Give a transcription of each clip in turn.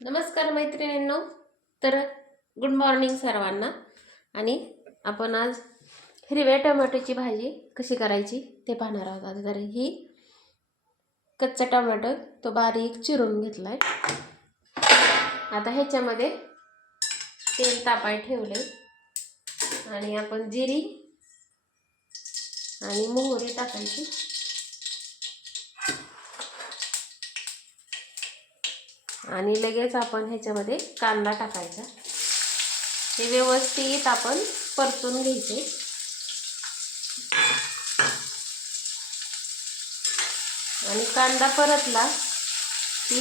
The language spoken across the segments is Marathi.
नमस्कार मैत्रिणींनो. तर गुड मॉर्निंग सर्वांना. आणि आपण आज हिरव्या टोमॅटोची भाजी कशी करायची ते पाहणार आहोत. तर ही कच्चा टोमॅटो तो बारीक चिरून घेतलाय. आता ह्याच्यामध्ये तेल तापाय ठेवले आणि आपण जिरी आणि मोहरी टाकायची. आणि लगेच आपण ह्याच्यामध्ये कांदा टाकायचा. हे व्यवस्थित आपण परतून घ्यायचे. आणि कांदा परतला की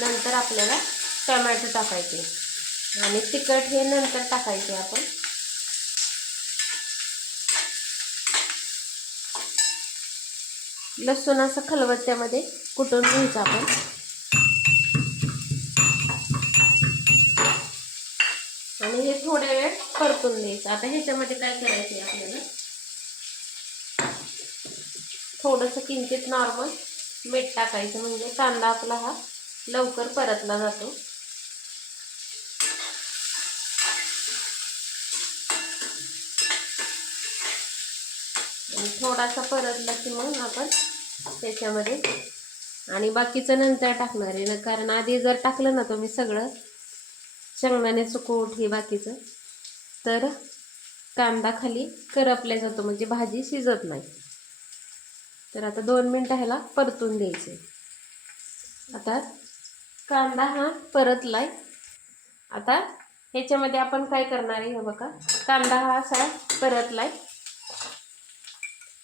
नंतर आपल्याला टोमॅटो टाकायचे आणि तिखट हे नंतर टाकायचे. आपण लसूण असं खलबत्त्यामध्ये कुटून घ्यायचं आपण. आणि हे थोड्या वेळ परतून द्यायचं. आता ह्याच्यामध्ये काय करायचं आपल्याला, थोडंसं किंचित नॉर्मल मीठ टाकायचं, म्हणजे कांदा आपला हा लवकर परतला जातो. आणि थोडासा परतला की मग आपण त्याच्यामध्ये आणि बाकीचं नंतर टाकणार आहे ना, कारण आधी जर टाकलं ना तुम्ही सगळं शेंगदाण्याचं कूट हे बाकीचं, तर कांदा खाली करपला जातो, म्हणजे भाजी शिजत नाही. तर आता 2 मिनिटं ह्याला परतून द्यायचे. आता कांदा हा परतलाय. आता ह्याच्यामध्ये आपण काय करणार आहे, हे बघा, कांदा हा असा परतलाय.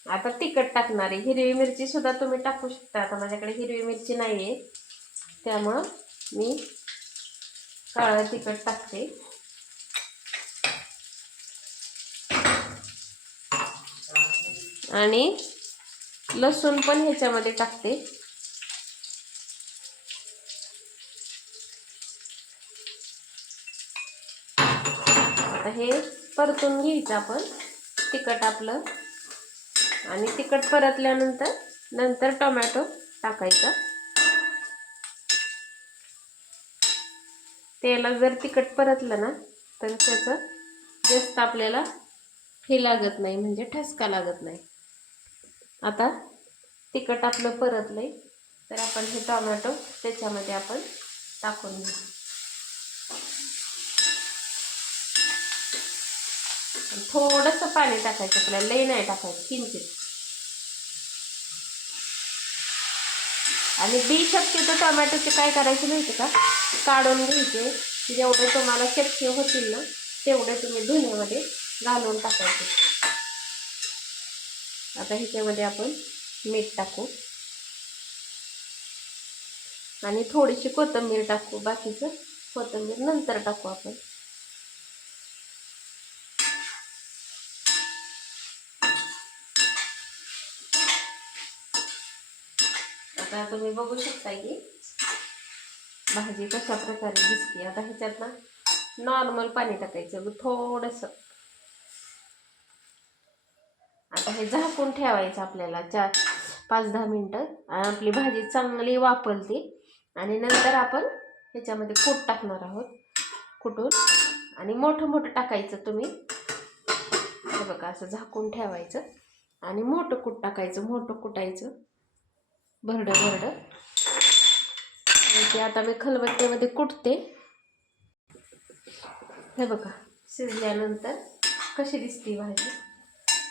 आता तिखट टाकणार आहे. हिरवी मिरची सुद्धा तुम्ही टाकू शकता. आता माझ्याकडे हिरवी मिरची नाही आहे, त्यामुळं मी काळं तिखट टाकते. आणि लसूण पण ह्याच्यामध्ये टाकते. आता हे परतून घ्यायचं आपण तिखट आपलं. आणि तिखट परतल्यानंतर टोमॅटो टाकायचा. त्याला जर तिखट परतलं ना तर त्याचं जास्त आपल्याला हे लागत नाही, म्हणजे ठसका लागत नाही. आता तिखट आपलं परतलंय, तर आपण हे टोमॅटो त्याच्यामध्ये आपण टाकून घेऊ. थोडंसं पाणी टाकायचं आपल्याला, लई नाही टाकायचं, किंचित. आणि बी शक्यतो टोमॅटोचे काय करायचे माहिती का, काढून घ्यायचे. जेवढे तुम्हाला शक्य होतील ना तेवढे तुम्ही धुण्यामध्ये घालून टाकायचे. आता ह्याच्यामध्ये आपण मीठ टाकू आणि थोडीशी कोथिंबीर टाकू. बाकीचं कोथिंबीर नंतर टाकू आपण. आता तुम्ही बघू शकता की भाजी कशा प्रकारे दिसते. आता ह्याच्यात ना नॉर्मल पाणी टाकायचं थोडंसं. आता हे झाकून ठेवायचं आपल्याला 5-10 मिनटं. आपली भाजी चांगली वाफलते. आणि नंतर आपण ह्याच्यामध्ये कूट टाकणार आहोत कुटून. आणि मोठं मोठं टाकायचं तुम्ही. हे बघा, असं झाकून ठेवायचं आणि मोठं कूट टाकायचं, मोठं कुटायचं भरडं भरडं. ते आता मी खलबत्त्यामध्ये कुटते. हे बघा शिजल्यानंतर कशी दिसते भाजी.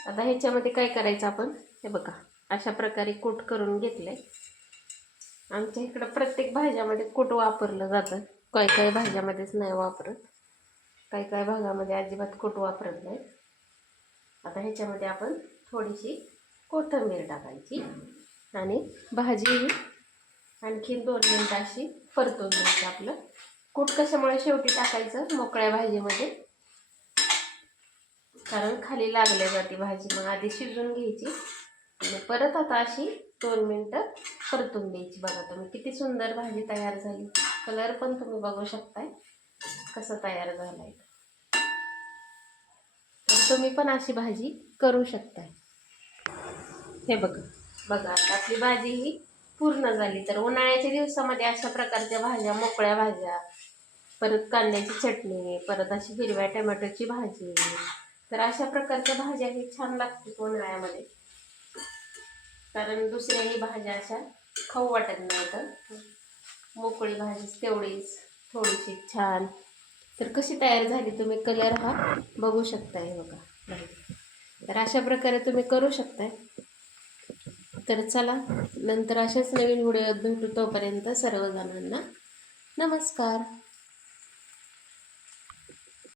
आता ह्याच्यामध्ये काय करायचं आपण, हे बघा अशा प्रकारे कूट करून घेतलंय. आमच्या इकडं प्रत्येक भाज्यामध्ये कूट वापरलं जातं. काही काही भाज्यामध्येच नाही वापरत, काही काही भागामध्ये अजिबात कूट वापरत नाही. आता ह्याच्यामध्ये आपण थोडीशी कोथिंबीर टाकायची आणि भाजी आणखीन 2 मिनिटं अशी परतून द्यायची. आपलं कूट कशामुळे शेवटी टाकायचं मोकळ्या भाजीमध्ये, कारण खाली लागल्या जाते भाजी. मग आधी शिजून घ्यायची आणि परत आता अशी 2 मिनिटं परतून द्यायची. बघा तुम्ही किती सुंदर भाजी तयार झाली. कलर पण तुम्ही बघू शकताय कसं तयार झालंय. तर तुम्ही पण अशी भाजी करू शकताय. हे बघा आता आपली भाजी ही पूर्ण झाली. तर उन्हाळ्याच्या दिवसामध्ये अशा प्रकारच्या भाज्या, मोकळ्या भाज्या, परत कांद्याची चटणी, परत अशी हिरव्या टोमॅटोची भाजी, तर अशा प्रकारच्या भाज्या ही छान लागतात उन्हाळ्यामध्ये. कारण दुसऱ्याही भाज्या अशा खाऊ वाटत नाही. तर मोकळी भाजी तेवढीच थोडीशी छान. तर कशी तयार झाली तुम्ही कलर हा बघू शकताय बघा. तर अशा प्रकारे तुम्ही करू शकताय. तर चला, नंतर अशाच नवीन व्हिडिओत भेटू. तोपर्यंत सर्वजणांना नमस्कार.